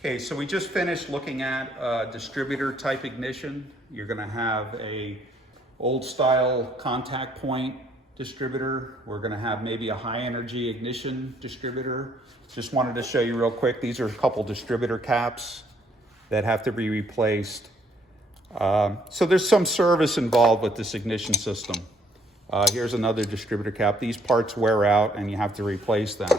Okay, so we just finished looking at distributor type ignition. You're going to have a old style contact point distributor. We're going to have maybe a high energy ignition distributor. Just wanted to show you real quick. These are a couple distributor caps that have to be replaced. So there's some service involved with this ignition system. Here's another distributor cap. These parts wear out and you have to replace them.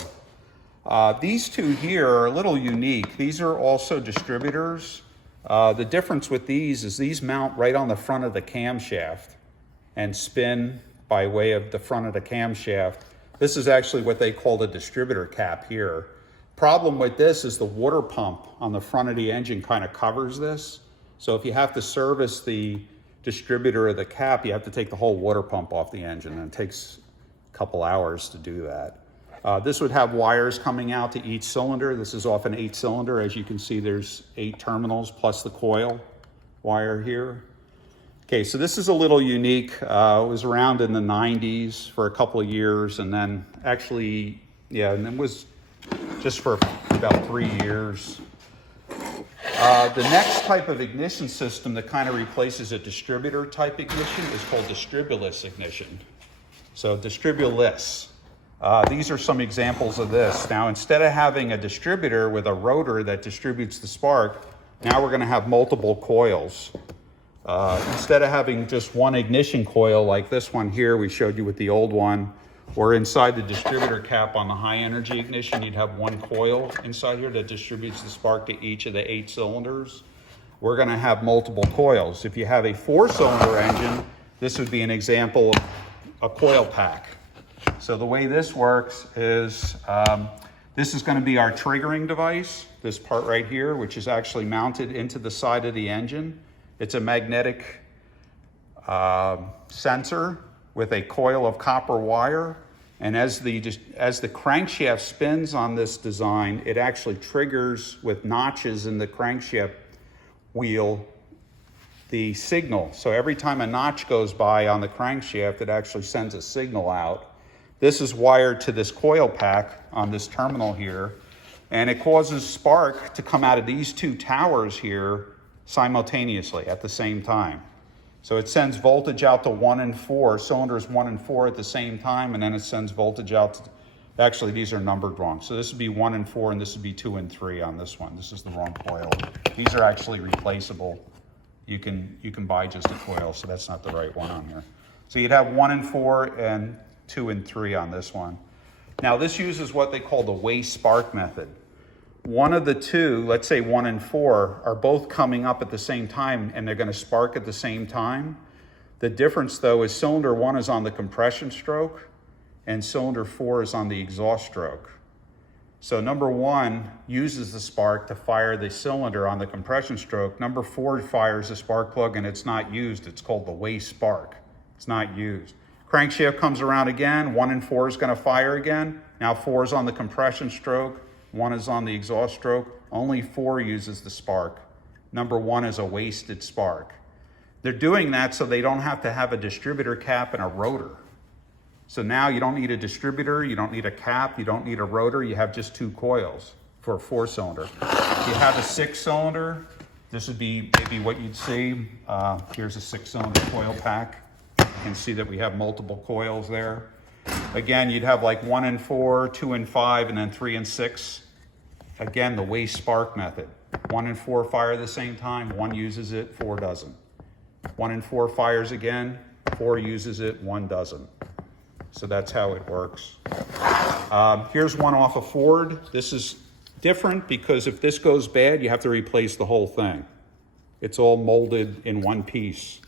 These two here are a little unique. These are also distributors. The difference with these is these mount right on the front of the camshaft and spin by way of the front of the camshaft. This is actually what they call the distributor cap here. Problem with this is the water pump on the front of the engine kind of covers this. So if you have to service the distributor of the cap, you have to take the whole water pump off the engine, and it takes a couple hours to do that. This would have wires coming out to each cylinder. This is off an 8-cylinder. As you can see, there's 8 terminals plus the coil wire here. Okay, so this is a little unique. It was around in the 90s for a couple of years, and then actually, and it was just for about 3 years. The next type of ignition system that kind of replaces a distributor type ignition is called distributorless ignition. So distributorless. These are some examples of this. Now, instead of having a distributor with a rotor that distributes the spark, now we're going to have multiple coils. Instead of having just one ignition coil like this one here we showed you with the old one, or inside the distributor cap on the high energy ignition, you'd have one coil inside here that distributes the spark to each of the 8 cylinders. We're going to have multiple coils. If you have a 4-cylinder engine, this would be an example of a coil pack. So the way this works is this is going to be our triggering device, this part right here, which is actually mounted into the side of the engine. It's a magnetic sensor with a coil of copper wire. And as the crankshaft spins on this design, it actually triggers with notches in the crankshaft wheel the signal. So every time a notch goes by on the crankshaft, it actually sends a signal out. This is wired to this coil pack on this terminal here, and it causes spark to come out of these 2 towers here simultaneously at the same time. So it sends voltage out to 1 and 4, cylinders 1 and 4 at the same time, and then it sends voltage out to, actually these are numbered wrong. So this would be 1 and 4, and this would be 2 and 3 on this one. This is the wrong coil. These are actually replaceable. You can buy just a coil, so that's not the right one on here. So you'd have 1 and 4 and 2 and 3 on this one. Now this uses what they call the waste spark method. One of the two, let's say 1 and 4, are both coming up at the same time and they're going to spark at the same time. The difference though is cylinder 1 is on the compression stroke and cylinder 4 is on the exhaust stroke. So number 1 uses the spark to fire the cylinder on the compression stroke. Number 4 fires the spark plug and it's not used. It's called the waste spark. It's not used. Crankshaft comes around again, 1 and 4 is going to fire again. Now 4 is on the compression stroke, 1 is on the exhaust stroke. Only 4 uses the spark. Number 1 is a wasted spark. They're doing that so they don't have to have a distributor cap and a rotor. So now you don't need a distributor, you don't need a cap, you don't need a rotor, you have just 2 coils for a 4-cylinder. If you have a 6-cylinder, this would be maybe what you'd see. Here's a 6-cylinder coil pack. You can see that we have multiple coils there. Again, you'd have like 1 and 4, 2 and 5, and then 3 and 6. Again, the waste spark method. 1 and 4 fire at the same time, 1 uses it, 4 doesn't. 1 and 4 fires again, 4 uses it, 1 doesn't. So that's how it works. Here's one off a Ford. This is different because if this goes bad, you have to replace the whole thing. It's all molded in one piece.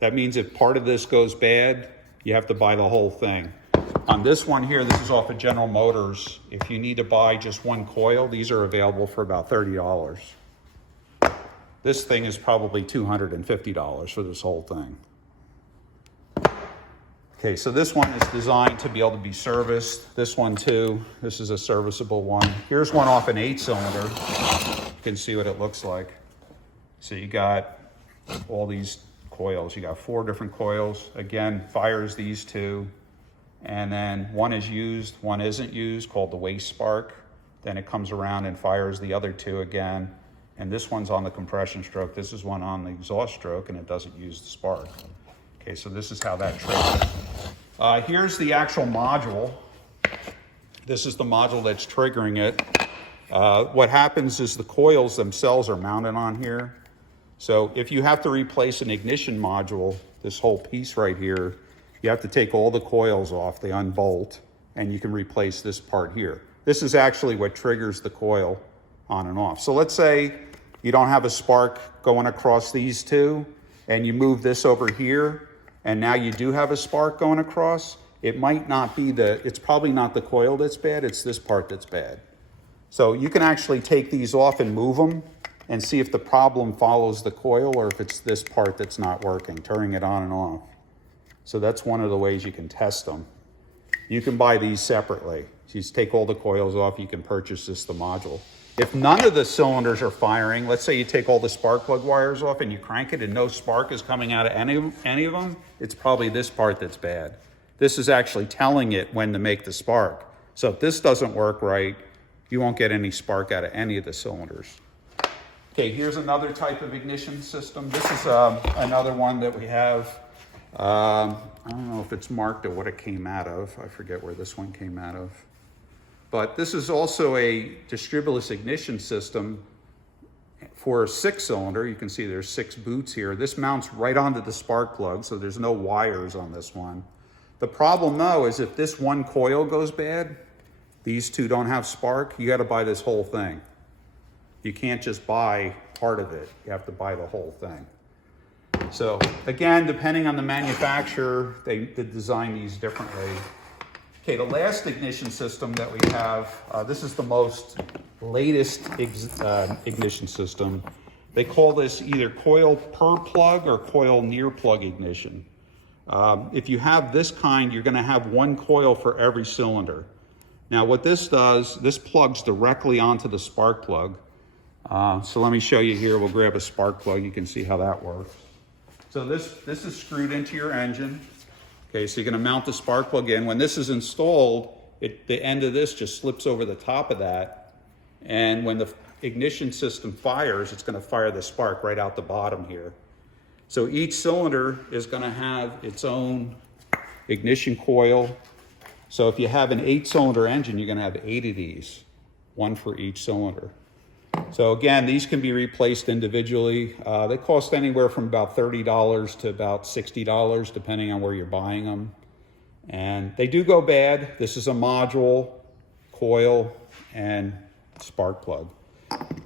That means if part of this goes bad, you have to buy the whole thing. On this one here, this is off of General Motors. If you need to buy just 1 coil, these are available for about $30. This thing is probably $250 for this whole thing. Okay, so this one is designed to be able to be serviced. This one too, this is a serviceable one. Here's one off an 8-cylinder. You can see what it looks like. So you got all these coils. You got 4 different coils. Again, fires these 2. And then 1 is used, 1 isn't used, called the waste spark. then it comes around and fires the other two again. And this one's on the compression stroke. This is one on the exhaust stroke, and it doesn't use the spark. Okay, so this is how that triggers. Here's the actual module. This is the module that's triggering it. What happens is the coils themselves are mounted on here. So if you have to replace an ignition module, this whole piece right here, you have to take all the coils off, they unbolt, and you can replace this part here. This is actually what triggers the coil on and off. So let's say you don't have a spark going across these two, and you move this over here, and now you do have a spark going across. It might not be it's probably not the coil that's bad, it's this part that's bad. So you can actually take these off and move them and see if the problem follows the coil or if it's this part that's not working, turning it on and off. So that's one of the ways you can test them. You can buy these separately. So you just take all the coils off, you can purchase the module. If none of the cylinders are firing, let's say you take all the spark plug wires off and you crank it and no spark is coming out of any of them, it's probably this part that's bad. This is actually telling it when to make the spark. So if this doesn't work right, you won't get any spark out of any of the cylinders. Okay, here's another type of ignition system. This is another one that we have. I don't know if it's marked or what it came out of. I forget where this one came out of. But this is also a distributorless ignition system for a 6-cylinder. You can see there's 6 boots here. This mounts right onto the spark plug, so there's no wires on this one. The problem though is if this one coil goes bad, these two don't have spark, you gotta buy this whole thing. You can't just buy part of it, you have to buy the whole thing. So again, depending on the manufacturer, they design these differently. Okay, the last ignition system that we have, this is the most latest ignition system. They call this either Coil Per Plug or Coil Near Plug Ignition. If you have this kind, you're gonna have one coil for every cylinder. Now what this does, this plugs directly onto the spark plug. So let me show you here. We'll grab a spark plug. You can see how that works. So this is screwed into your engine. Okay, so you're going to mount the spark plug in. When this is installed, the end of this just slips over the top of that. And when the ignition system fires, it's going to fire the spark right out the bottom here. So each cylinder is going to have its own ignition coil. So if you have an 8-cylinder engine, you're going to have 8 of these, one for each cylinder. So again, these can be replaced individually. They cost anywhere from about $30 to about $60, depending on where you're buying them. And they do go bad. This is a module, coil, and spark plug.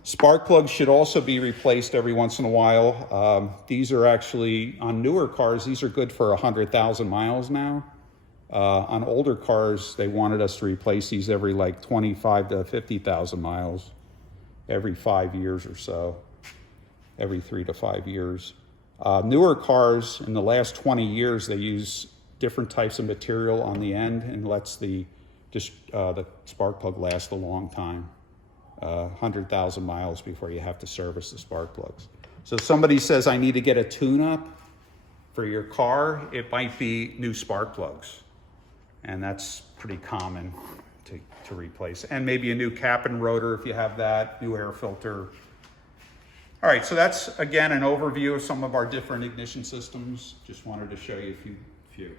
Spark plugs should also be replaced every once in a while. These are actually, on newer cars, these are good for 100,000 miles now. On older cars, they wanted us to replace these every like 25 to 50,000 miles. Every 5 years or so, every 3 to 5 years. Newer cars, in the last 20 years, they use different types of material on the end and lets the spark plug last a long time, 100,000 miles before you have to service the spark plugs. So if somebody says, I need to get a tune-up for your car, it might be new spark plugs. And that's pretty common to replace, and maybe a new cap and rotor if you have that, new air filter. All right, so that's again an overview of some of our different ignition systems. Just wanted to show you a few.